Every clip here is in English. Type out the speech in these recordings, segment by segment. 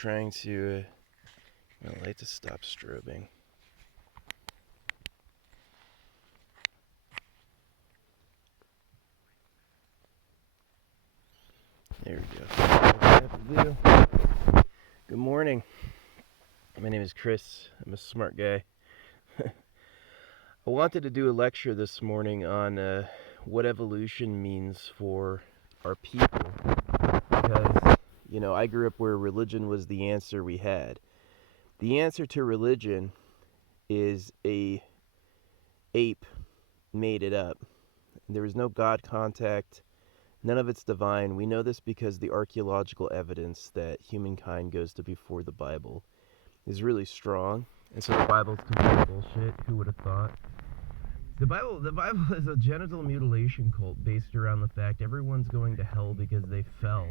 trying to I like to stop strobing. There we go. That's what I have to do. Good morning. My name is Chris. I'm a smart guy. I wanted to do a lecture this morning on what evolution means for our people. Because, I grew up where religion was the answer we had. The answer to religion is a ape made it up. There was no God contact. None of it's divine. We know this because the archaeological evidence that humankind goes to before the Bible is really strong. And so the Bible's complete bullshit. Who would have thought? The Bible is a genital mutilation cult based around the fact everyone's going to hell because they fell.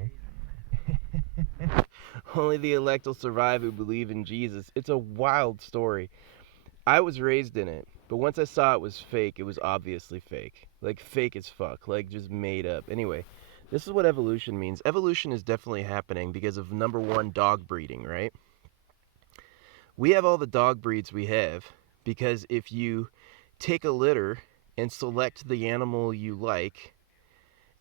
Only the elect will survive who believe in Jesus. It's a wild story. I was raised in it, but once I saw it was fake, it was obviously fake. Like, fake as fuck. Like, just made up. Anyway, this is what evolution means. Evolution is definitely happening because of, number one, dog breeding, right? We have all the dog breeds we have because if you take a litter and select the animal you like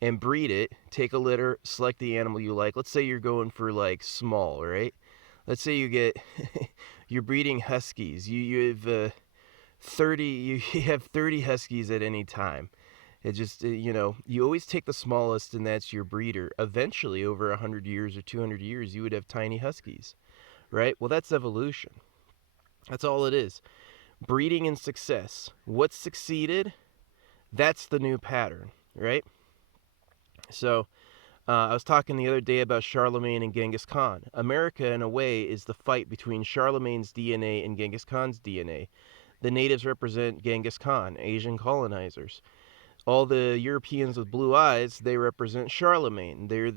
and breed it, take a litter, select the animal you like. Let's say you're going for, like, small, right? Let's say you get... you're breeding huskies. You have 30. You have 30 huskies at any time. It just you always take the smallest, and that's your breeder. Eventually, over 100 years or 200 years, you would have tiny huskies, right? Well, that's evolution. That's all it is. Breeding and success. What succeeded? That's the new pattern, right? So. I was talking the other day about Charlemagne and Genghis Khan. America, in a way, is the fight between Charlemagne's DNA and Genghis Khan's DNA. The natives represent Genghis Khan, Asian colonizers. All the Europeans with blue eyes, they represent Charlemagne. They're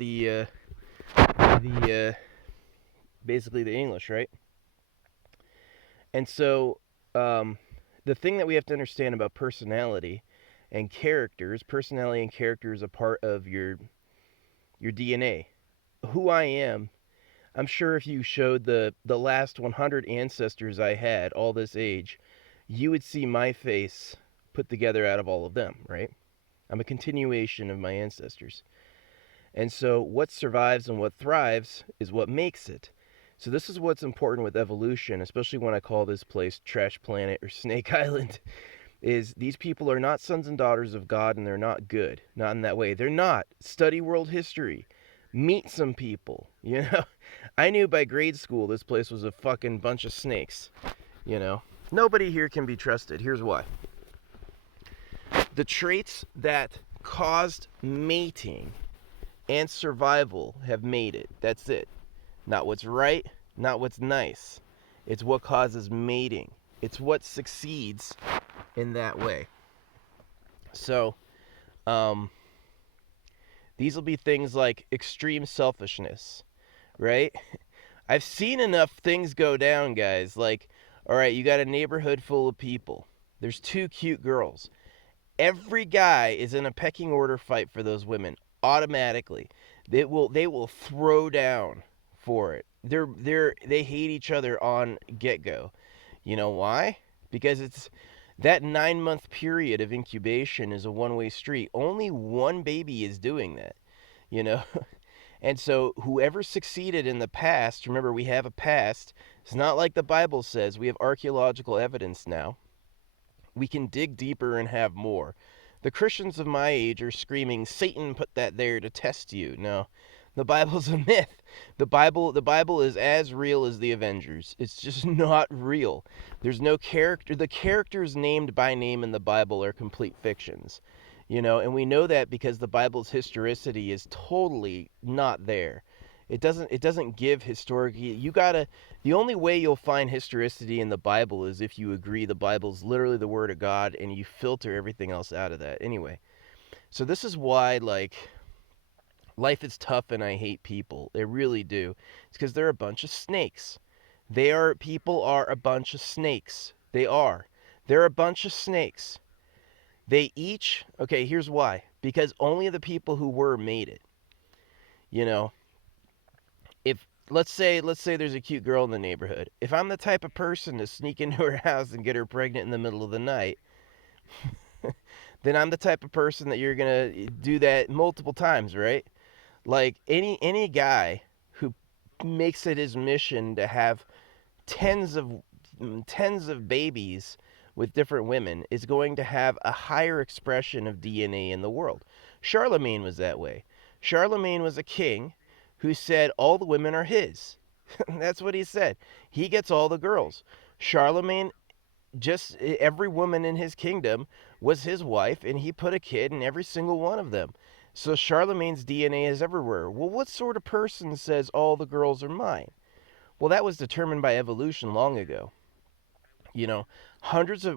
basically the English, right? And so, the thing that we have to understand about personality and characters is a part of your DNA. Who I am, I'm sure if you showed the last 100 ancestors I had, all this age, you would see my face put together out of all of them, right? I'm a continuation of my ancestors. And so what survives and what thrives is what makes it. So this is what's important with evolution, especially when I call this place Trash Planet or Snake Island, is these people are not sons and daughters of God, and they're not good. Not in that way. They're not. Study world history. Meet some people. I knew by grade school this place was a fucking bunch of snakes. Nobody here can be trusted. Here's why. The traits that caused mating and survival have made it. That's it. Not what's right, not what's nice. It's what causes mating. It's what succeeds in that way. So, these will be things like extreme selfishness, right? I've seen enough things go down, guys. Like, all right, you got a neighborhood full of people. There's 2 cute girls. Every guy is in a pecking order fight for those women automatically. They will throw down for it. They hate each other on get-go. You know why? Because it's that 9-month period of incubation is a one-way street. Only one baby is doing that, And so whoever succeeded in the past, remember we have a past. It's not like the Bible says. We have archaeological evidence now. We can dig deeper and have more. The Christians of my age are screaming, Satan put that there to test you. No. The Bible's a myth. The Bible is as real as the Avengers. It's just not real. There's no character. The characters named by name in the Bible are complete fictions. And we know that because the Bible's historicity is totally not there. It doesn't give historic. The only way you'll find historicity in the Bible is if you agree the Bible's literally the Word of God and you filter everything else out of that. Anyway, so this is why, life is tough and I hate people. I really do. It's because they're a bunch of snakes. People are a bunch of snakes. They are. They're a bunch of snakes. Okay, here's why. Because only the people who were made it. let's say there's a cute girl in the neighborhood. If I'm the type of person to sneak into her house and get her pregnant in the middle of the night, then I'm the type of person that you're gonna do that multiple times, right? Like any guy who makes it his mission to have tens of tens of babies with different women is going to have a higher expression of DNA in the world. Charlemagne was that way. Charlemagne was a king who said all the women are his. That's what he said. He gets all the girls. Charlemagne, just every woman in his kingdom was his wife, and he put a kid in every single one of them. So Charlemagne's DNA is everywhere. Well, what sort of person says all the girls are mine? Well, that was determined by evolution long ago. You know,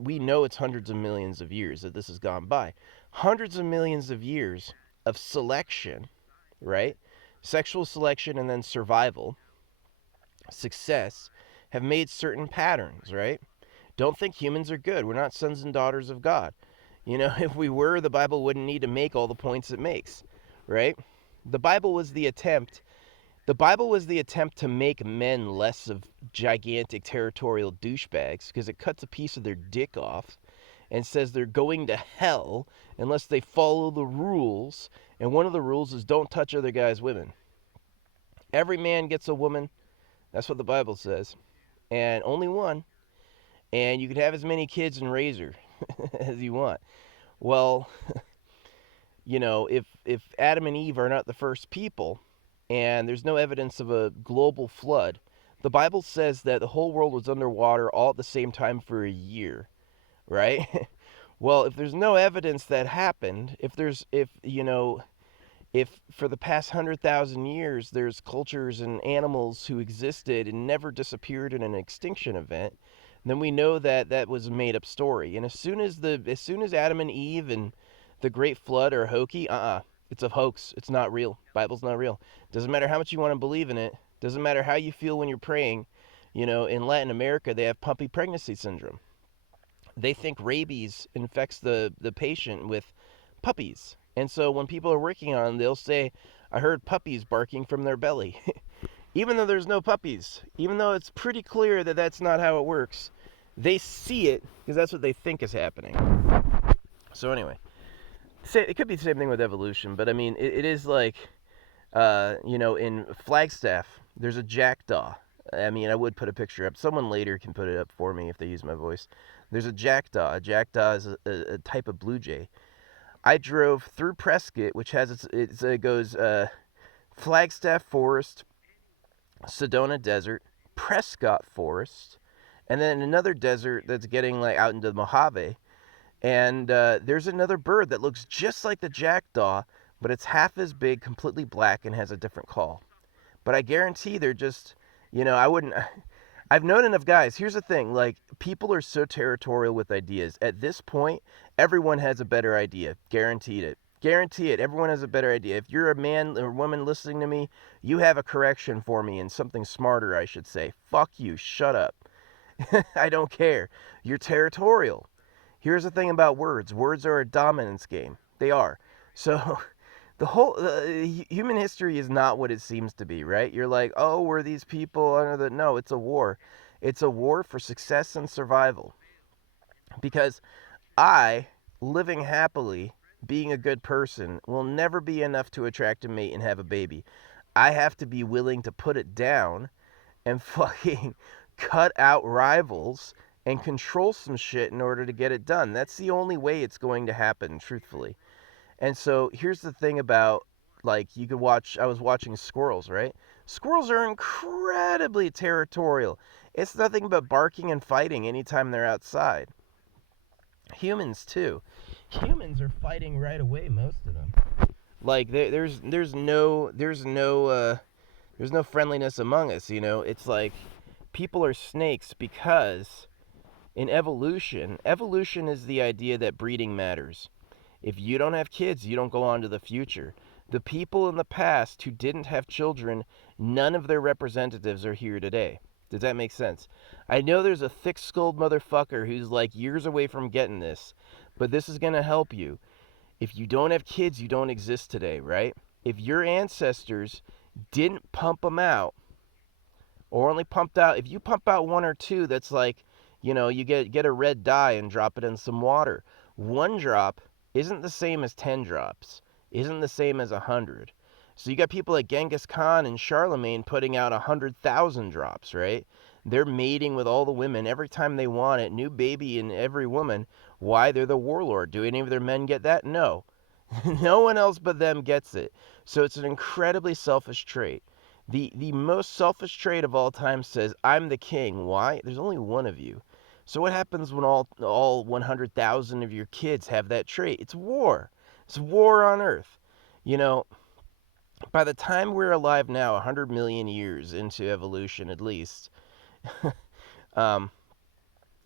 we know it's hundreds of millions of years that this has gone by. Hundreds of millions of years of selection, right? Sexual selection and then survival, success, have made certain patterns, right? Don't think humans are good. We're not sons and daughters of God. You know, if we were, the Bible wouldn't need to make all the points it makes, right? The Bible was the attempt The Bible was the attempt to make men less of gigantic territorial douchebags because it cuts a piece of their dick off and says they're going to hell unless they follow the rules. And one of the rules is don't touch other guys' women. Every man gets a woman. That's what the Bible says. And only one. And you can have as many kids and raise her as you want. Well, you know, if Adam and Eve are not the first people, and there's no evidence of a global flood, the Bible says that the whole world was underwater all at the same time for a year, right? Well, if there's no evidence that happened, if for the past 100,000 years there's cultures and animals who existed and never disappeared in an extinction event, then we know that that was a made-up story. And as soon as Adam and Eve and the Great Flood are hokey, it's a hoax. It's not real. Bible's not real. Doesn't matter how much you want to believe in it. Doesn't matter how you feel when you're praying. You know, in Latin America, they have puppy pregnancy syndrome. They think rabies infects the patient with puppies. And so when people are working on them, they'll say, I heard puppies barking from their belly. Even though there's no puppies, even though it's pretty clear that that's not how it works, they see it because that's what they think is happening. So anyway, it could be the same thing with evolution, but I mean, it is like, in Flagstaff, there's a jackdaw. I mean, I would put a picture up. Someone later can put it up for me if they use my voice. There's a jackdaw. A jackdaw is a type of blue jay. I drove through Prescott, which has it goes Flagstaff Forest, Sedona Desert, Prescott Forest, and then another desert that's getting like out into the Mojave. And there's another bird that looks just like the jackdaw, but it's half as big, completely black, and has a different call. But I guarantee they're just, I wouldn't. I've known enough guys. Here's the thing, like, people are so territorial with ideas. At this point, everyone has a better idea. Guaranteed it. Guarantee it. Everyone has a better idea. If you're a man or woman listening to me, you have a correction for me and something smarter, I should say. Fuck you. Shut up. I don't care. You're territorial. Here's the thing about words. Words are a dominance game. They are. So the whole human history is not what it seems to be, right? You're like, oh, were these people under the... No, it's a war. It's a war for success and survival. Because I, living happily, being a good person, will never be enough to attract a mate and have a baby. I have to be willing to put it down and fucking cut out rivals and control some shit in order to get it done. That's the only way it's going to happen, truthfully. And so here's the thing about, like, I was watching squirrels, right? Squirrels are incredibly territorial. It's nothing but barking and fighting anytime they're outside. Humans, too. Humans are fighting right away, most of them. Like, there's no friendliness among us, It's like people are snakes because in evolution is the idea that breeding matters. If you don't have kids, you don't go on to the future. The people in the past who didn't have children, none of their representatives are here today. Does that make sense? I know there's a thick-skulled motherfucker who's like years away from getting this, but this is going to help you. If you don't have kids, you don't exist today, right? If your ancestors didn't pump them out, or only pumped out, if you pump out one or two, that's like, you get a red dye and drop it in some water. One drop isn't the same as 10 drops, isn't the same as 100. So you got people like Genghis Khan and Charlemagne putting out 100,000 drops, right? They're mating with all the women every time they want it, new baby in every woman. Why? They're the warlord. Do any of their men get that? No. No one else but them gets it. So it's an incredibly selfish trait. The most selfish trait of all time says, I'm the king. Why? There's only one of you. So what happens when all 100,000 of your kids have that trait? It's war. It's war on Earth. You know, by the time we're alive now, 100 million years into evolution at least, um,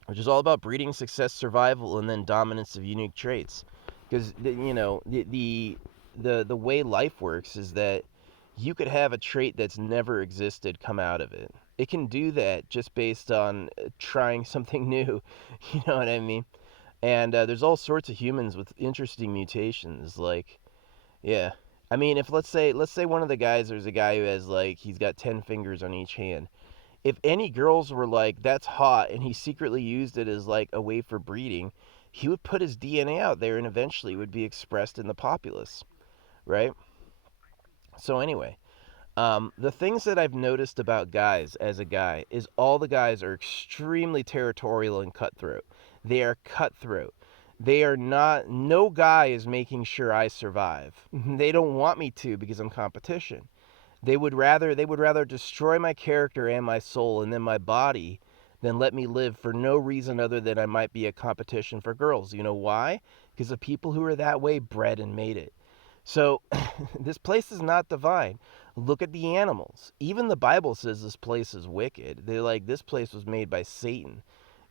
which is all about breeding, success, survival, and then dominance of unique traits. Because the way life works is that you could have a trait that's never existed come out of it. It can do that just based on trying something new. You know what I mean? And there's all sorts of humans with interesting mutations. Like, yeah, I mean, if let's say one of the guys, there's a guy who has like he's got 10 fingers on each hand. If any girls were like, that's hot, and he secretly used it as like a way for breeding, he would put his DNA out there and eventually it would be expressed in the populace, right? So anyway, the things that I've noticed about guys as a guy is all the guys are extremely territorial and cutthroat. They are cutthroat. They are not, no guy is making sure I survive. They don't want me to because I'm competition. They would rather destroy my character and my soul and then my body than let me live for no reason other than I might be a competition for girls. You know why? Because the people who are that way bred and made it. So this place is not divine. Look at the animals. Even the Bible says this place is wicked. They're like, this place was made by Satan.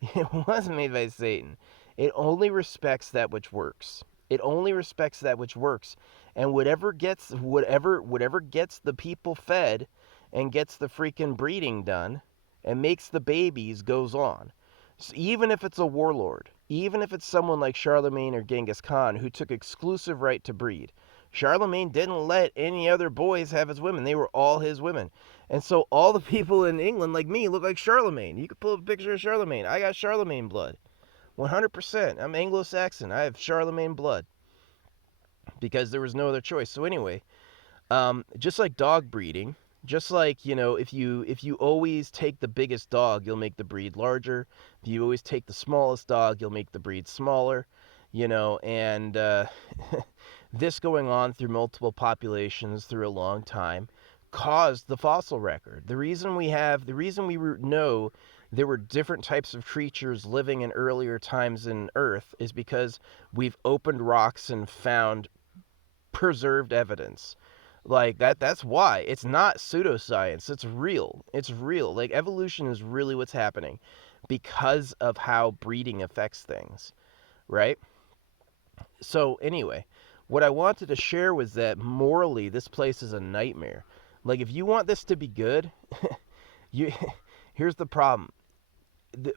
It wasn't made by Satan. It only respects that which works. It only respects that which works. And whatever gets the people fed and gets the freaking breeding done and makes the babies goes on. So even if it's a warlord, even if it's someone like Charlemagne or Genghis Khan who took exclusive right to breed, Charlemagne didn't let any other boys have his women. They were all his women. And so all the people in England, like me, look like Charlemagne. You could pull up a picture of Charlemagne. I got Charlemagne blood. 100%. I'm Anglo-Saxon. I have Charlemagne blood. Because there was no other choice. So anyway, just like dog breeding, just like, if you always take the biggest dog, you'll make the breed larger. If you always take the smallest dog, you'll make the breed smaller. And this going on through multiple populations through a long time caused the fossil record. The reason we know there were different types of creatures living in earlier times in Earth is because we've opened rocks and found preserved evidence. Like that's why. It's not pseudoscience. It's real. It's real. Like evolution is really what's happening because of how breeding affects things, right? So anyway, what I wanted to share was that morally this place is a nightmare. Like if you want this to be good, you here's the problem.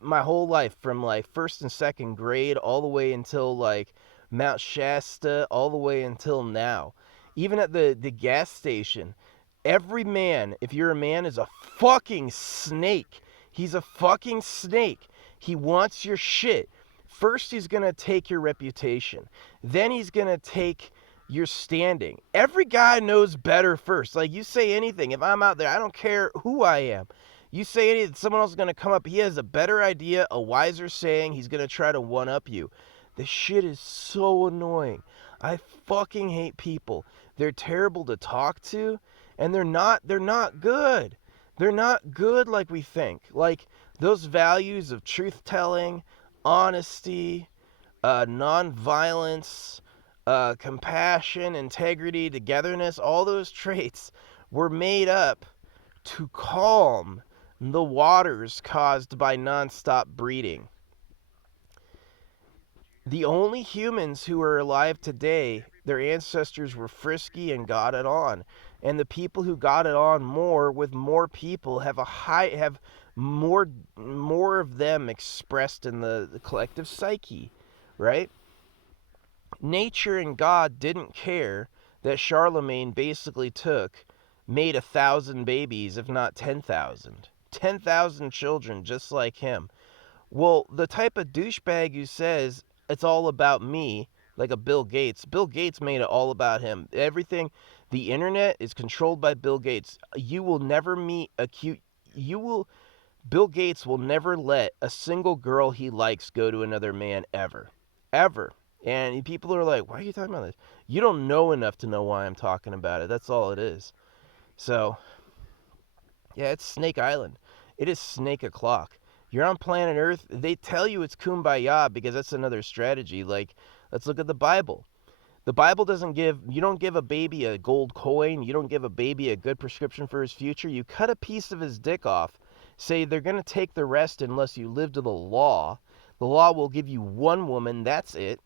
My whole life from like first and second grade all the way until like Mount Shasta, all the way until now. Even at the gas station, every man, if you're a man, is a fucking snake. He's a fucking snake. He wants your shit. First, he's going to take your reputation. Then he's going to take your standing. Every guy knows better first. Like, you say anything. If I'm out there, I don't care who I am. You say anything, someone else is going to come up. He has a better idea, a wiser saying. He's going to try to one-up you. This shit is so annoying. I fucking hate people. They're terrible to talk to, and they're not good. They're not good like we think. Like, those values of truth-telling, honesty, non-violence, compassion, integrity, togetherness, all those traits were made up to calm the waters caused by non-stop breeding. The only humans who are alive today, their ancestors were frisky and got it on. And the people who got it on more with more people have more of them expressed in the collective psyche, right? Nature and God didn't care that Charlemagne basically made 1,000 babies, if not 10,000. 10,000 children just like him. Well, the type of douchebag who says it's all about me, like a Bill Gates made it all about him. Everything, the internet is controlled by Bill Gates. You will never meet a cute, you will, Bill Gates will never let a single girl he likes go to another man ever. Ever. And people are like, why are you talking about this? You don't know enough to know why I'm talking about it. That's all it is. So, yeah, it's Snake Island. It is snake o'clock. You're on planet Earth. They tell you it's kumbaya because that's another strategy. Like, let's look at the Bible. The Bible doesn't you don't give a baby a gold coin. You don't give a baby a good prescription for his future. You cut a piece of his dick off. Say they're going to take the rest unless you live to the law. The law will give you one woman. That's it.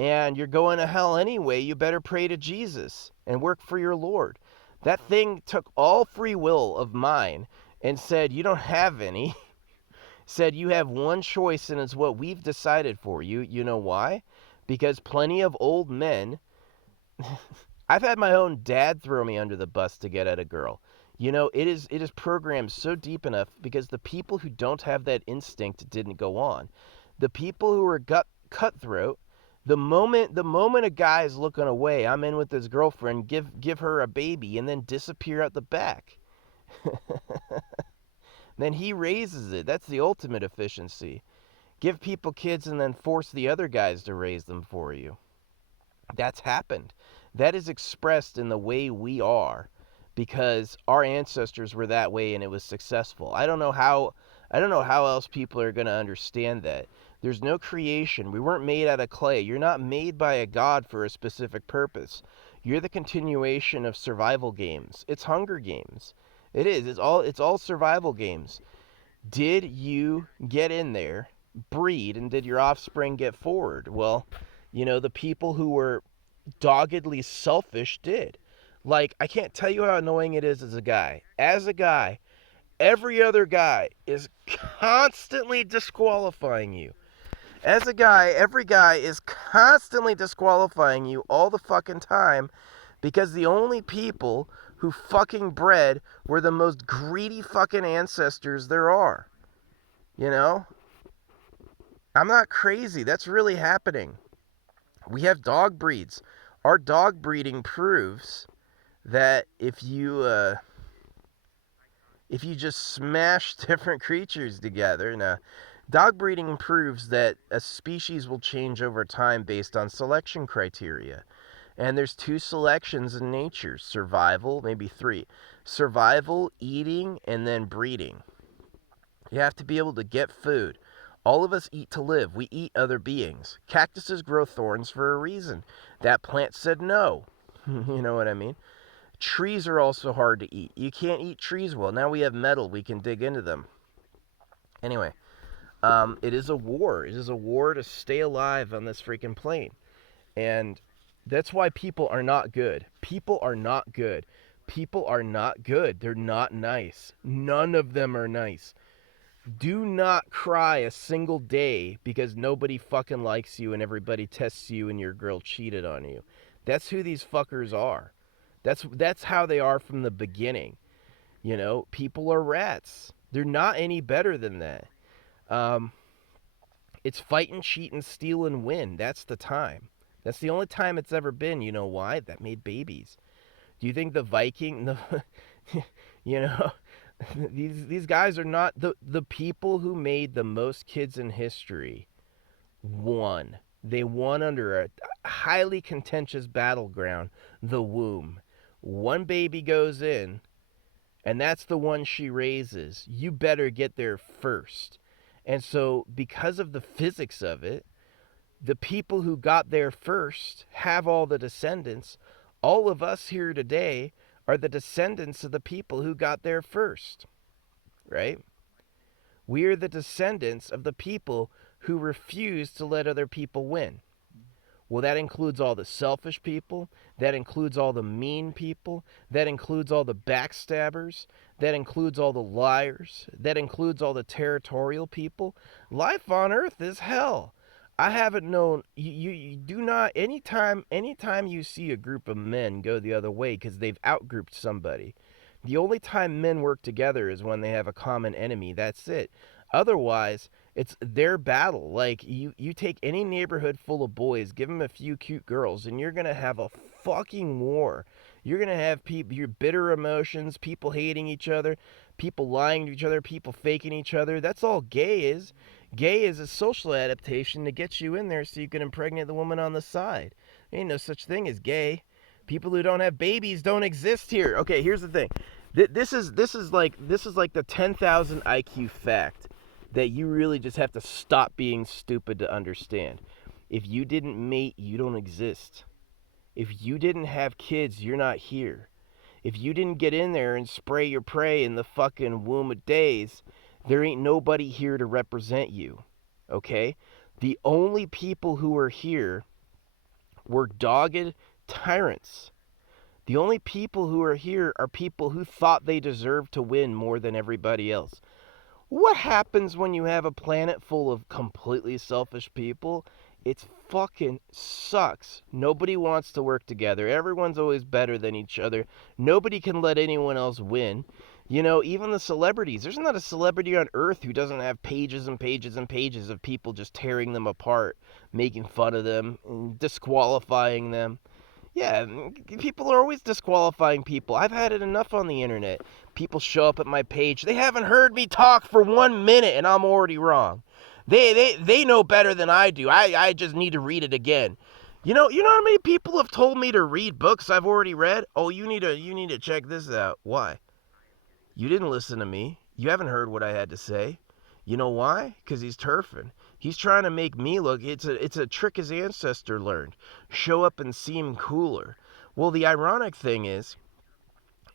And you're going to hell anyway. You better pray to Jesus and work for your Lord. That thing took all free will of mine and said, you don't have any. Said you have one choice and it's what we've decided for you. You know why? Because plenty of old men, I've had my own dad throw me under the bus to get at a girl. You know, it is programmed so deep enough because the people who don't have that instinct didn't go on. The people who are cutthroat, the moment a guy is looking away, I'm in with his girlfriend, give her a baby and then disappear out the back. Then he raises it. That's the ultimate efficiency. Give people kids and then force the other guys to raise them for you. That's happened. That is expressed in the way we are because our ancestors were that way and it was successful. I don't know how else people are going to understand that. There's no creation. We weren't made out of clay. You're not made by a god for a specific purpose. You're the continuation of survival games. It's Hunger Games. It is. It's all survival games. Did you get in there, breed, and did your offspring get forward? Well, you know, the people who were doggedly selfish did. Like, I can't tell you how annoying it is as a guy. As a guy, every other guy is constantly disqualifying you. As a guy, every guy is constantly disqualifying you all the fucking time because the only people who fucking bred were the most greedy fucking ancestors there are. You know? I'm not crazy. That's really happening. We have dog breeds. Our dog breeding proves that if you just smash different creatures together, now, dog breeding proves that a species will change over time based on selection criteria. And there's two selections in nature, survival, maybe three. Survival, eating, and then breeding. You have to be able to get food. All of us eat to live. We eat other beings. Cactuses grow thorns for a reason. That plant said no. You know what I mean? Trees are also hard to eat. You can't eat trees well. Now we have metal. We can dig into them. Anyway, it is a war. It is a war to stay alive on this freaking plane. And that's why people are not good. People are not good. People are not good. They're not nice. None of them are nice. Do not cry a single day because nobody fucking likes you and everybody tests you and your girl cheated on you. That's who these fuckers are. That's how they are from the beginning. You know, people are rats. They're not any better than that. It's fight and cheat and steal and win. That's the time. That's the only time it's ever been. You know why? That made babies. Do you think the Viking, you know, these guys are not the people who made the most kids in history won. They won under a highly contentious battleground, the womb. One baby goes in, and that's the one she raises. You better get there first. And so, because of the physics of it, the people who got there first have all the descendants. All of us here today are the descendants of the people who got there first, right? We are the descendants of the people who refuse to let other people win. Well, that includes all the selfish people. That includes all the mean people. That includes all the backstabbers. That includes all the liars. That includes all the territorial people. Life on Earth is hell. I haven't known, you do not, anytime you see a group of men go the other way because they've outgrouped somebody, The only time men work together is when they have a common enemy. That's it. Otherwise, it's their battle. Like you take any neighborhood full of boys, give them a few cute girls, and you're gonna have a fucking war. You're gonna have people, your bitter emotions, people hating each other, people lying to each other, people faking each other. That's all gay is. Gay is a social adaptation to get you in there so you can impregnate the woman on the side. There ain't no such thing as gay. People who don't have babies don't exist here. Okay, here's the thing. This is like the 10,000 IQ fact that you really just have to stop being stupid to understand. If you didn't mate, you don't exist. If you didn't have kids, you're not here. If you didn't get in there and spray your prey in the fucking womb of days, there ain't nobody here to represent you. Okay? The only people who are here were dogged tyrants. The only people who are here are people who thought they deserved to win more than everybody else. What happens when you have a planet full of completely selfish people? It fucking sucks. Nobody wants to work together. Everyone's always better than each other. Nobody can let anyone else win. You know, even the celebrities. There's not a celebrity on Earth who doesn't have pages and pages and pages of people just tearing them apart, making fun of them, disqualifying them. Yeah, people are always disqualifying people. I've had it enough on the internet. People show up at my page. They haven't heard me talk for 1 minute and I'm already wrong. They know better than I do. I just need to read it again. You know how many people have told me to read books I've already read? Oh, you need to check this out. Why? You didn't listen to me. You haven't heard what I had to say. You know why? Because he's turfing. He's trying to make me look. It's a trick his ancestor learned. Show up and seem cooler. Well, the ironic thing is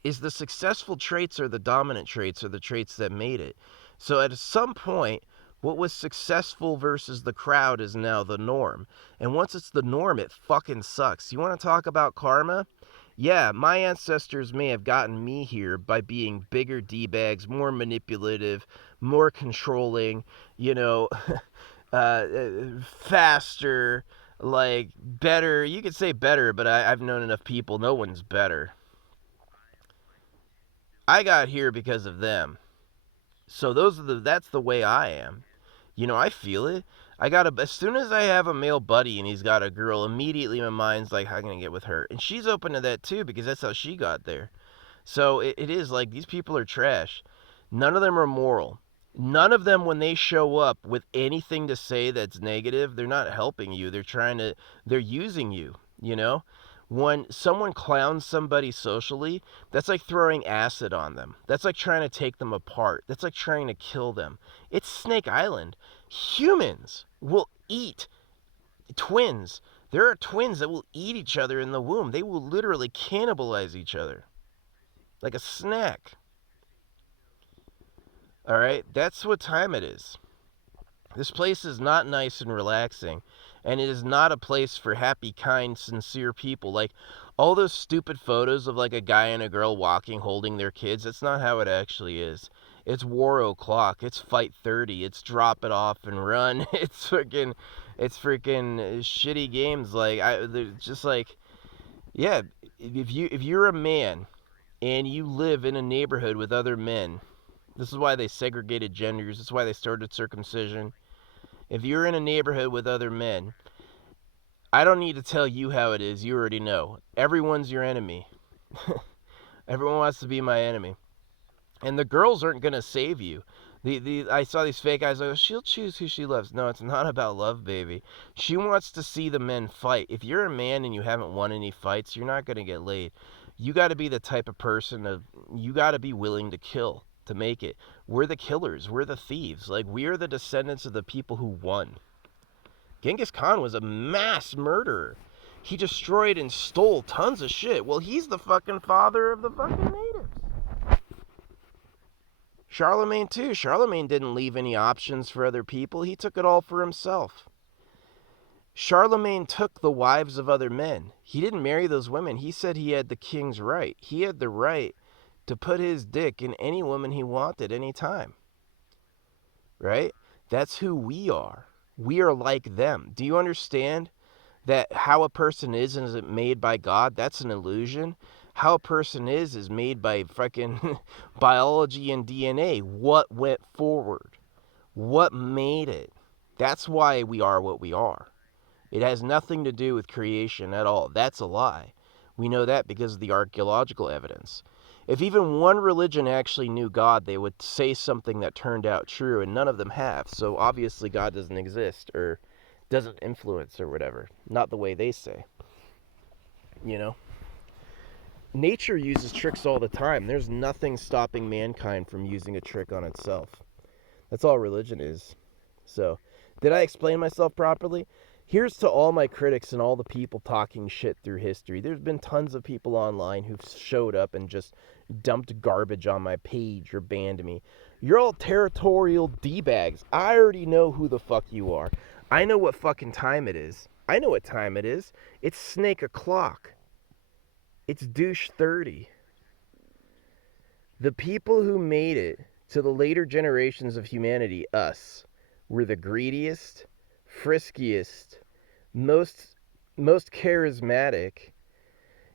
the successful traits are the dominant traits, or the traits that made it. So at some point, what was successful versus the crowd is now the norm. And once it's the norm, it fucking sucks. You want to talk about karma? Yeah, my ancestors may have gotten me here by being bigger D-bags, more manipulative, more controlling, you know, faster, like better. You could say better, but I've known enough people. No one's better. I got here because of them. So that's the way I am. You know, I feel it. As soon as I have a male buddy and he's got a girl, immediately my mind's like, how can I get with her? And she's open to that too, because that's how she got there. So it is like, these people are trash. None of them are moral. None of them, when they show up with anything to say that's negative, they're not helping you. They're using you, you know? When someone clowns somebody socially, that's like throwing acid on them. That's like trying to take them apart. That's like trying to kill them. It's Snake Island. Humans will eat twins. There are twins that will eat each other in the womb. They will literally cannibalize each other like a snack. All right, that's what time it is. This place is not nice and relaxing, and it is not a place for happy, kind, sincere people. Like, all those stupid photos of like a guy and a girl walking, holding their kids, that's not how it actually is. It's war o'clock, it's fight 30, it's drop it off and run, it's freaking shitty games. Like, they're just like, yeah, if you're a man and you live in a neighborhood with other men, this is why they segregated genders, this is why they started circumcision. If you're in a neighborhood with other men, I don't need to tell you how it is. You already know. Everyone's your enemy. Everyone wants to be my enemy. And the girls aren't going to save you. I saw these fake guys like, oh, she'll choose who she loves. No, it's not about love, baby. She wants to see the men fight. If you're a man and you haven't won any fights, you're not going to get laid. You got to be the type of person you got to be willing to kill to make it. We're the killers. We're the thieves. Like, we are the descendants of the people who won. Genghis Khan was a mass murderer. He destroyed and stole tons of shit. Well, he's the fucking father of the fucking natives. Charlemagne too. Charlemagne didn't leave any options for other people. He took it all for himself. Charlemagne took the wives of other men. He didn't marry those women. He said he had the king's right. He had the right to put his dick in any woman he wanted anytime. Right? That's who we are. We are like them. Do you understand that how a person is and isn't made by God? That's an illusion. How a person is made by fucking biology and DNA. What went forward? What made it? That's why we are what we are. It has nothing to do with creation at all. That's a lie. We know that because of the archaeological evidence. If even one religion actually knew God, they would say something that turned out true, and none of them have. So obviously God doesn't exist, or doesn't influence, or whatever. Not the way they say. You know? Nature uses tricks all the time. There's nothing stopping mankind from using a trick on itself. That's all religion is. So, did I explain myself properly? Here's to all my critics and all the people talking shit through history. There's been tons of people online who've showed up and just dumped garbage on my page or banned me. You're all territorial D-bags. I already know who the fuck you are. I know what fucking time it is. I know what time it is. It's snake o'clock. It's douche 30. The people who made it to the later generations of humanity, us, were the greediest, friskiest, most charismatic.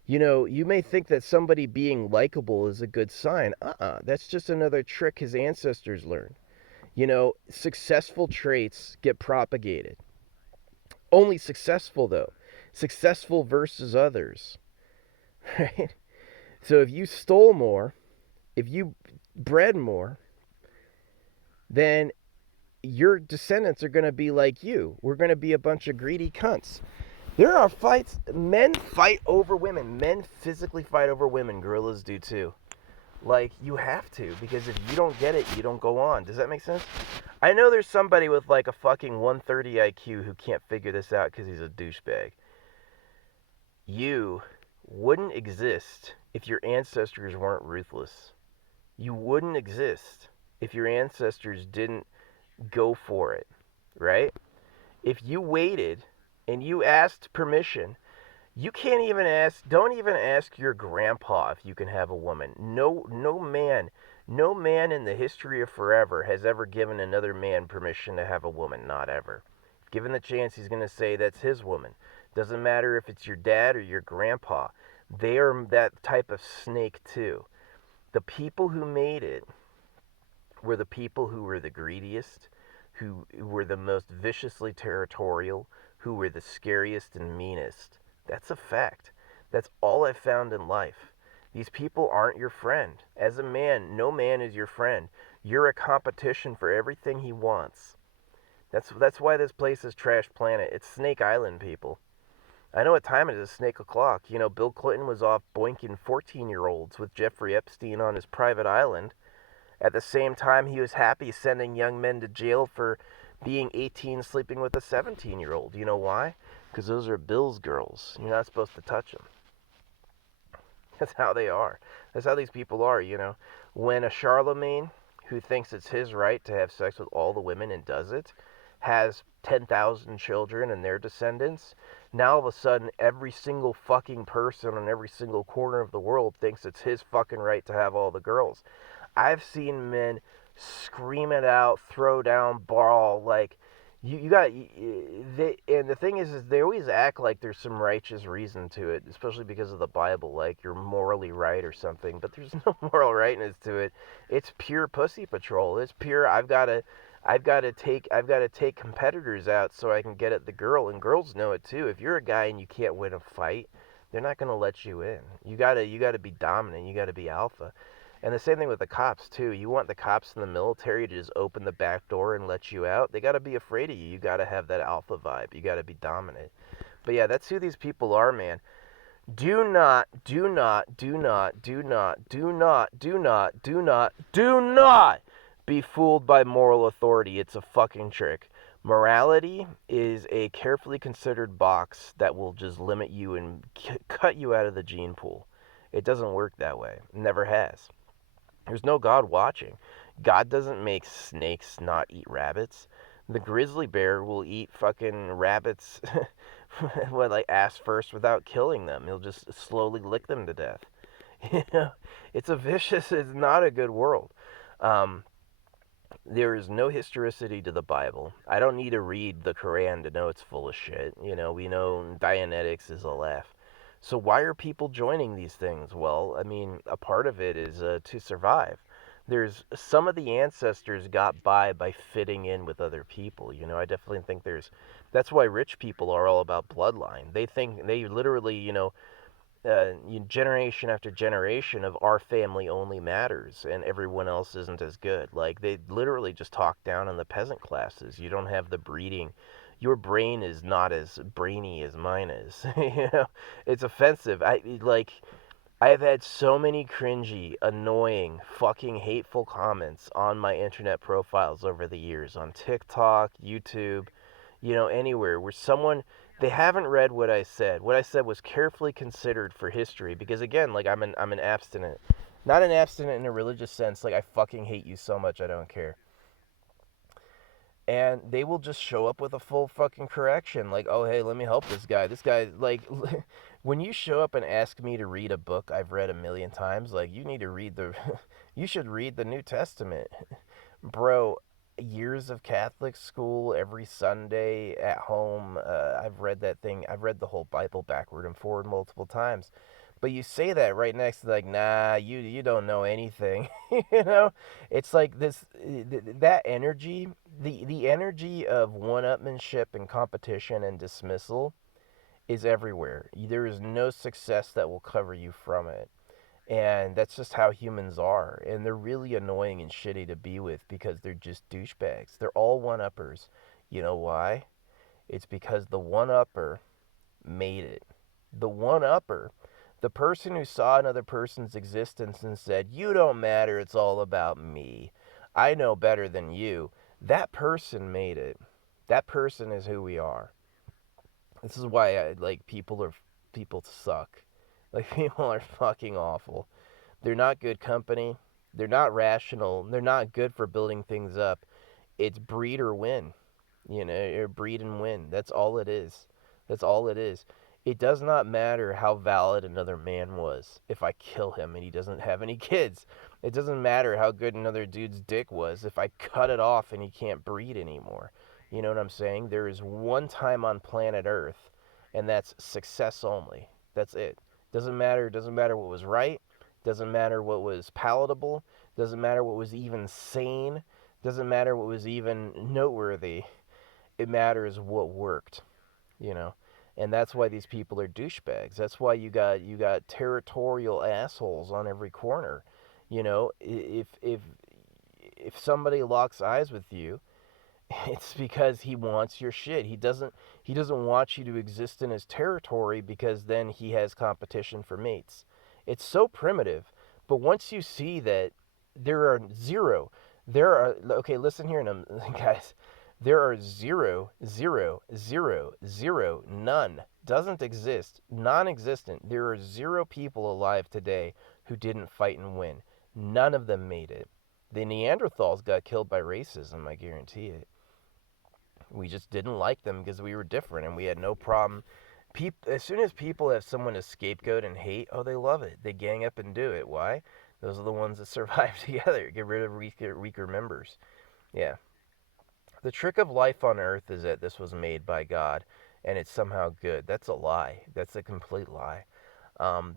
You know, you may think that somebody being likable is a good sign. That's just another trick his ancestors learned. You know, successful traits get propagated. Only successful, though. Successful versus others. Right? So if you stole more, if you bred more, then your descendants are going to be like you. We're going to be a bunch of greedy cunts. There are fights. Men fight over women. Men physically fight over women. Gorillas do too. Like, you have to, because if you don't get it, you don't go on. Does that make sense? I know there's somebody with like a fucking 130 IQ who can't figure this out because he's a douchebag. You wouldn't exist if your ancestors weren't ruthless. You wouldn't exist if your ancestors didn't go for it, right? If you waited and you asked permission, you can't even ask, don't even ask your grandpa if you can have a woman. No man in the history of forever has ever given another man permission to have a woman, not ever. Given the chance, he's going to say that's his woman. Doesn't matter if it's your dad or your grandpa. They are that type of snake too. The people who made it were the people who were the greediest, who were the most viciously territorial, who were the scariest and meanest. That's a fact. That's all I've found in life. These people aren't your friend. As a man, no man is your friend. You're a competition for everything he wants. That's why this place is Trash Planet. It's Snake Island, people. I know what time it is, Snake o'clock. You know, Bill Clinton was off boinking 14-year-olds with Jeffrey Epstein on his private island. At the same time, he was happy sending young men to jail for being 18 sleeping with a 17-year-old. You know why? Because those are Bill's girls. You're not supposed to touch them. That's how they are. That's how these people are, you know. When a Charlemagne, who thinks it's his right to have sex with all the women and does it, has 10,000 children and their descendants, now all of a sudden every single fucking person on every single corner of the world thinks it's his fucking right to have all the girls. I've seen men scream it out, throw down, brawl, like, you got, and the thing is they always act like there's some righteous reason to it, especially because of the Bible, like you're morally right or something, but there's no moral rightness to it. It's pure pussy patrol. It's pure, I've got to take competitors out so I can get at the girl, and girls know it too. If you're a guy and you can't win a fight, they're not going to let you in. You got to be dominant, you got to be alpha. And the same thing with the cops, too. You want the cops in the military to just open the back door and let you out? They got to be afraid of you. You got to have that alpha vibe. You got to be dominant. But yeah, that's who these people are, man. Do not be fooled by moral authority. It's a fucking trick. Morality is a carefully considered box that will just limit you and cut you out of the gene pool. It doesn't work that way. It never has. There's no God watching. God doesn't make snakes not eat rabbits. The grizzly bear will eat fucking rabbits like ass first without killing them. He'll just slowly lick them to death. You know, it's not a good world. There is no historicity to the Bible. I don't need to read the Quran to know it's full of shit. You know, we know Dianetics is a laugh. So why are people joining these things? Well, I mean, a part of it is to survive. There's some of the ancestors got by fitting in with other people. I definitely think that's why rich people are all about bloodline. They think they literally, generation after generation of our family only matters and everyone else isn't as good. Like they literally just talk down on the peasant classes. You don't have the breeding. Your brain is not as brainy as mine is. It's offensive. I've had so many cringy, annoying, fucking hateful comments on my internet profiles over the years on TikTok, YouTube, anywhere where someone they haven't read what I said. What I said was carefully considered for history because again, like I'm an abstinent. Not an abstinent in a religious sense, like I fucking hate you so much I don't care. And they will just show up with a full fucking correction like, "Oh, hey, let me help this guy." This guy like when you show up and ask me to read a book I've read a million times, like you need to read the you should read the New Testament. Bro, years of Catholic school every Sunday at home. I've read that thing. I've read the whole Bible backward and forward multiple times. But you say that right next to like, nah, you don't know anything. you know, it's like this that energy, the energy of one-upmanship and competition and dismissal is everywhere. There is no success that will cover you from it. And that's just how humans are. And they're really annoying and shitty to be with because they're just douchebags. They're all one uppers. You know why? It's because the one upper made it. The one upper, the person who saw another person's existence and said, "You don't matter, it's all about me. I know better than you." That person made it. That person is who we are. This is why people suck. Like people are fucking awful. They're not good company. They're not rational. They're not good for building things up. It's breed or win. Or breed and win. That's all it is. That's all it is. It does not matter how valid another man was if I kill him and he doesn't have any kids. It doesn't matter how good another dude's dick was if I cut it off and he can't breed anymore. You know what I'm saying? There is one time on planet Earth, and that's success only. That's it. Doesn't matter what was right. Doesn't matter what was palatable. Doesn't matter what was even sane. Doesn't matter what was even noteworthy. It matters what worked, you know. And that's why these people are douchebags. That's why you got territorial assholes on every corner. If somebody locks eyes with you, it's because he wants your shit. He doesn't want you to exist in his territory because then he has competition for mates. It's so primitive, but once you see that there are zero, there are okay, listen here, guys. There are zero, zero, zero, zero, none. Doesn't exist, non-existent. There are zero people alive today who didn't fight and win. None of them made it. The Neanderthals got killed by racism, I guarantee it. We just didn't like them because we were different and we had no problem. As soon as people have someone to scapegoat and hate, oh, they love it. They gang up and do it. Why? Those are the ones that survive together. Get rid of weaker members. Yeah. The trick of life on Earth is that this was made by God and it's somehow good. That's a lie. That's a complete lie.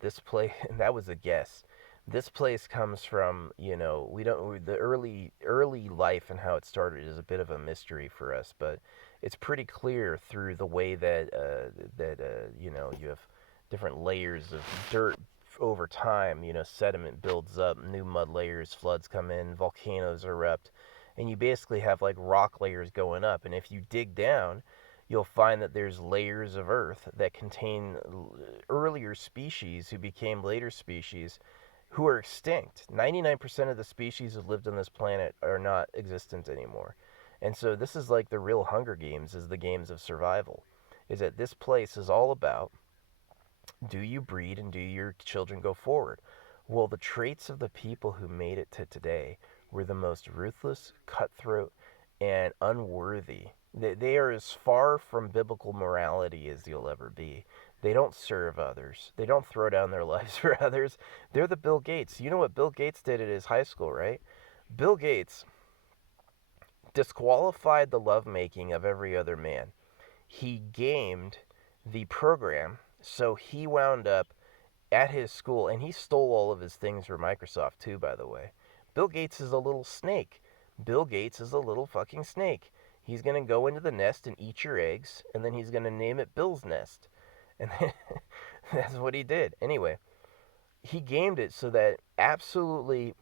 This place, that was a guess. This place comes from, we don't, the early life and how it started is a bit of a mystery for us, but it's pretty clear through the way that you have different layers of dirt over time. Sediment builds up, new mud layers, floods come in, volcanoes erupt, and you basically have like rock layers going up. And if you dig down, you'll find that there's layers of earth that contain earlier species who became later species who are extinct. 99% of the species that lived on this planet are not existent anymore. And so this is like the real Hunger Games, is the games of survival. Is that this place is all about, do you breed and do your children go forward? Well, the traits of the people who made it to today were the most ruthless, cutthroat, and unworthy. They are as far from biblical morality as you'll ever be. They don't serve others. They don't throw down their lives for others. They're the Bill Gates. You know what Bill Gates did at his high school, right? Bill Gates disqualified the lovemaking of every other man. He gamed the program So he wound up at his school, and he stole all of his things from Microsoft too, by the way. Bill Gates is a little snake. Bill Gates is a little fucking snake. He's gonna go into the nest and eat your eggs, and then he's gonna name it Bill's Nest. And that's what he did. Anyway, he gamed it so that absolutely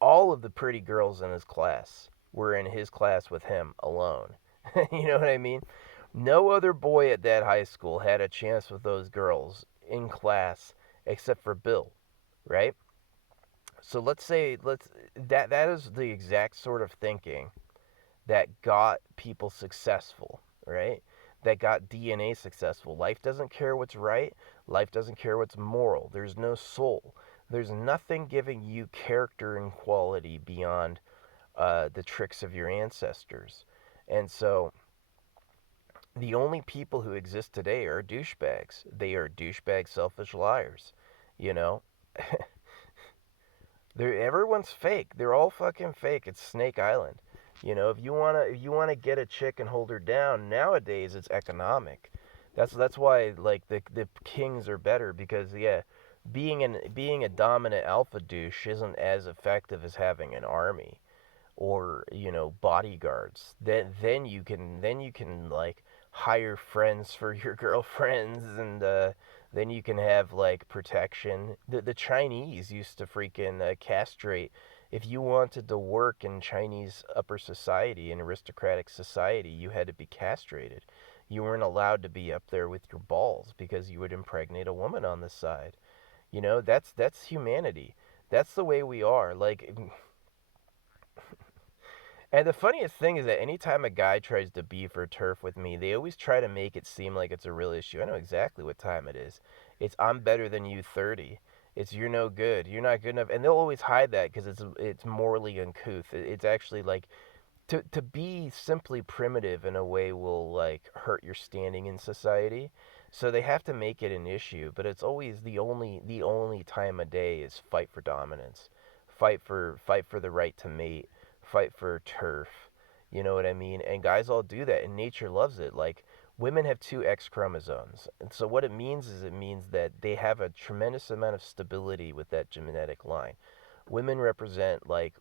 all of the pretty girls in his class were in his class with him alone. You know what I mean? No other boy at that high school had a chance with those girls in class except for Bill, right? So let's say that is the exact sort of thinking that got people successful, right? That got DNA successful. Life doesn't care what's right. Life doesn't care what's moral. There's no soul. There's nothing giving you character and quality beyond the tricks of your ancestors. And so the only people who exist today are douchebags. They are douchebag, selfish liars. You know, everyone's fake. They're all fucking fake. It's Snake Island. You know, if you wanna get a chick and hold her down nowadays, it's economic. That's why like the kings are better because yeah, being a dominant alpha douche isn't as effective as having an army or bodyguards. Then you can like hire friends for your girlfriends and then you can have like protection. The Chinese used to freaking castrate. If you wanted to work in Chinese upper society, in aristocratic society, you had to be castrated. You weren't allowed to be up there with your balls because you would impregnate a woman on the side. That's humanity. That's the way we are. Like, and the funniest thing is that anytime a guy tries to beef or turf with me, they always try to make it seem like it's a real issue. I know exactly what time it is. It's I'm better than you 30. It's you're no good. You're not good enough. And they'll always hide that because it's morally uncouth. It's actually like to be simply primitive in a way will like hurt your standing in society. So they have to make it an issue, but it's always the only time of day is fight for dominance. Fight for the right to mate, fight for turf. You know what I mean? And guys all do that and nature loves it. Like women have two X chromosomes. And so what it means is it means that they have a tremendous amount of stability with that genetic line. Women represent like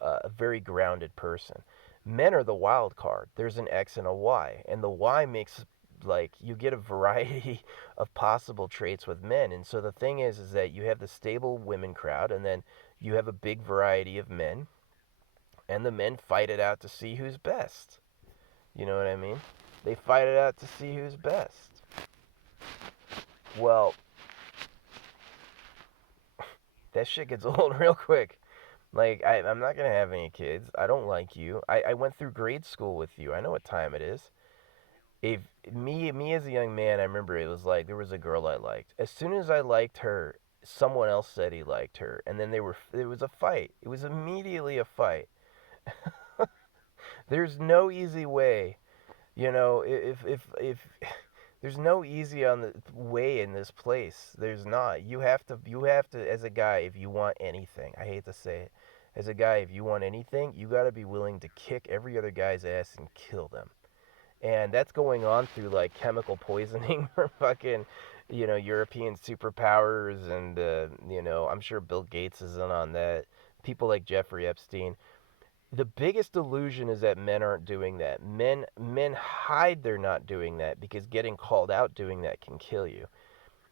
a very grounded person. Men are the wild card. There's an X and a Y, and the Y makes like you get a variety of possible traits with men. And so the thing is that you have the stable women crowd, and then you have a big variety of men, and the men fight it out to see who's best. You know what I mean? They fight it out to see who's best. Well, that shit gets old real quick. Like, I'm not gonna have any kids. I don't like you. I went through grade school with you. I know what time it is. If me as a young man, I remember it was like there was a girl I liked. As soon as I liked her, someone else said he liked her, and then there was a fight. It was immediately a fight. There's no easy way. If there's no easy on the way in this place. There's not. You have to as a guy if you want anything. I hate to say it. As a guy if you want anything, you got to be willing to kick every other guy's ass and kill them. And that's going on through like chemical poisoning for fucking European superpowers and I'm sure Bill Gates is in on that. People like Jeffrey Epstein. The biggest illusion is that men aren't doing that. Men hide they're not doing that because getting called out doing that can kill you.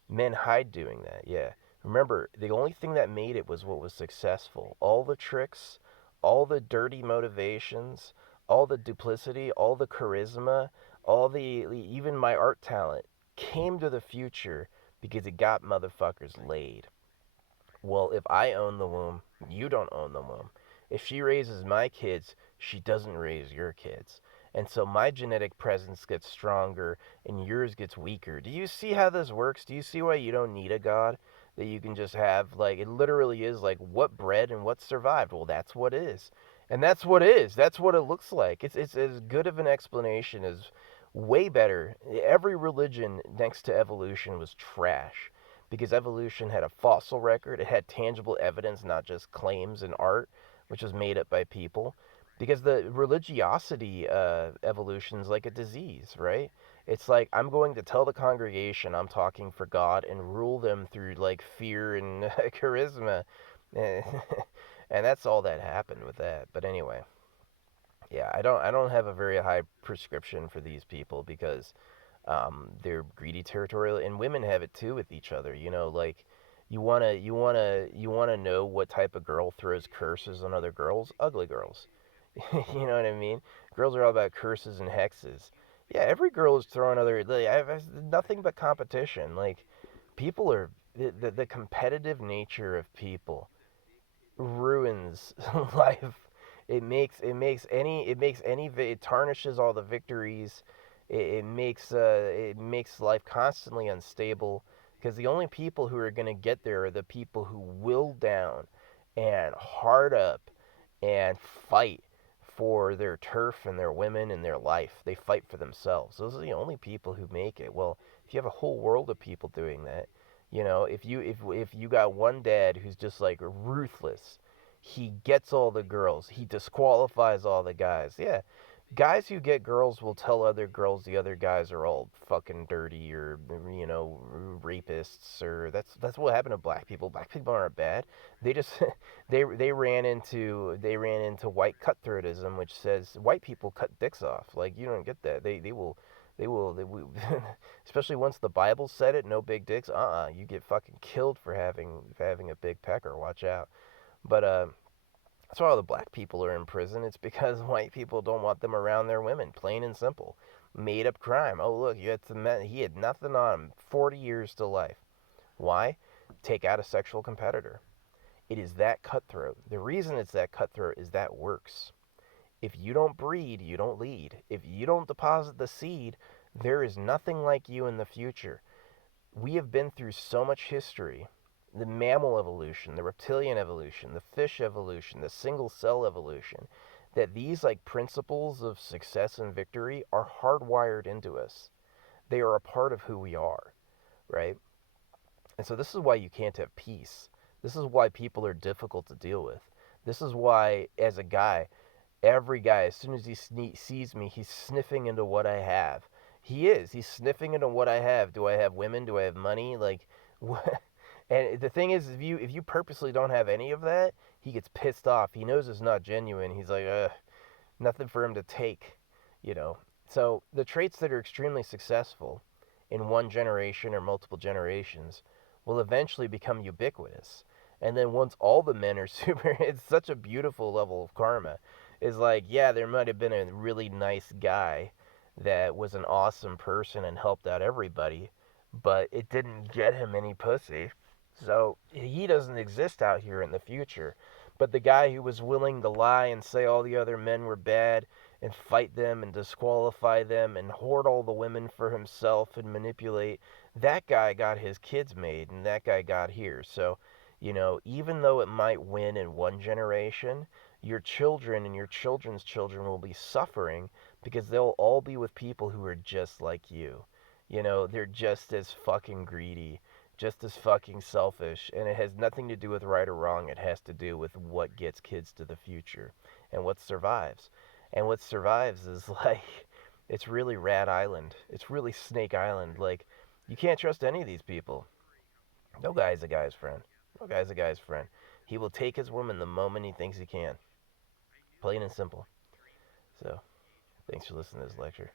Men hide doing that. Yeah. Remember, the only thing that made it was what was successful. All the tricks, all the dirty motivations, all the duplicity, all the charisma, all the even my art talent came to the future because it got motherfuckers laid. Well, if I own the womb, you don't own the womb. If she raises my kids, she doesn't raise your kids. And so my genetic presence gets stronger and yours gets weaker. Do you see how this works? Do you see why you don't need a God? That you can just have, like, it literally is like what bred and what survived. Well, that's what is. And that's what is. That's what it looks like. It's as good of an explanation as way better. Every religion next to evolution was trash because evolution had a fossil record, it had tangible evidence, not just claims and art, which was made up by people. Because the religiosity evolution is like a disease, right? It's like I'm going to tell the congregation I'm talking for God and rule them through like fear and charisma. and that's all that happened with that. But anyway, yeah, I don't have a very high prescription for these people because they're greedy, territorial, and women have it too with each other. Like you wanna know what type of girl throws curses on other girls? Ugly girls. You know what I mean? Girls are all about curses and hexes. Yeah, every girl is throwing other. Like, I've nothing but competition. Like people are the competitive nature of people ruins life. It tarnishes all the victories. It makes life constantly unstable because the only people who are going to get there are the people who will down and hard up and fight for their turf and their women and their life. They fight for themselves. Those are the only people who make it. Well, if you have a whole world of people doing that, if you got one dad who's just like ruthless, he gets all the girls, he disqualifies all the guys. Yeah, guys who get girls will tell other girls the other guys are all fucking dirty or rapists, or that's what happened to black people. Black people aren't bad. They just they ran into white cutthroatism, which says white people cut dicks off. Like you don't get that. They will especially once the Bible said it, no big dicks. You get fucking killed for having a big pecker. Watch out. But that's why all the black people are in prison. It's because white people don't want them around their women. Plain and simple. Made up crime. Oh look, he had nothing on him. 40 years to life. Why? Take out a sexual competitor. It is that cutthroat. The reason it's that cutthroat is that works. If you don't breed, you don't lead. If you don't deposit the seed, there is nothing like you in the future. We have been through so much history, the mammal evolution, the reptilian evolution, the fish evolution, the single cell evolution, that these like principles of success and victory are hardwired into us. They are a part of who we are, right? And so this is why you can't have peace. This is why people are difficult to deal with. This is why, as a guy, every guy, as soon as he sees me, he's sniffing into what I have. He is. He's sniffing into what I have. Do I have women? Do I have money? Like, what? And the thing is, if you purposely don't have any of that, he gets pissed off. He knows it's not genuine. He's like, nothing for him to take, you know. So the traits that are extremely successful in one generation or multiple generations will eventually become ubiquitous. And then once all the men are super, it's such a beautiful level of karma. Is like, yeah, there might have been a really nice guy that was an awesome person and helped out everybody, but it didn't get him any pussy. So he doesn't exist out here in the future. But the guy who was willing to lie and say all the other men were bad and fight them and disqualify them and hoard all the women for himself and manipulate, that guy got his kids made and that guy got here. So, even though it might win in one generation, your children and your children's children will be suffering because they'll all be with people who are just like you. They're just as fucking greedy, just as fucking selfish, and it has nothing to do with right or wrong. It has to do with what gets kids to the future and what survives. And what survives is like, it's really Rat Island. It's really Snake Island. Like, you can't trust any of these people. No guy's a guy's friend. No guy's a guy's friend. He will take his woman the moment he thinks he can. Plain and simple. So, thanks for listening to this lecture.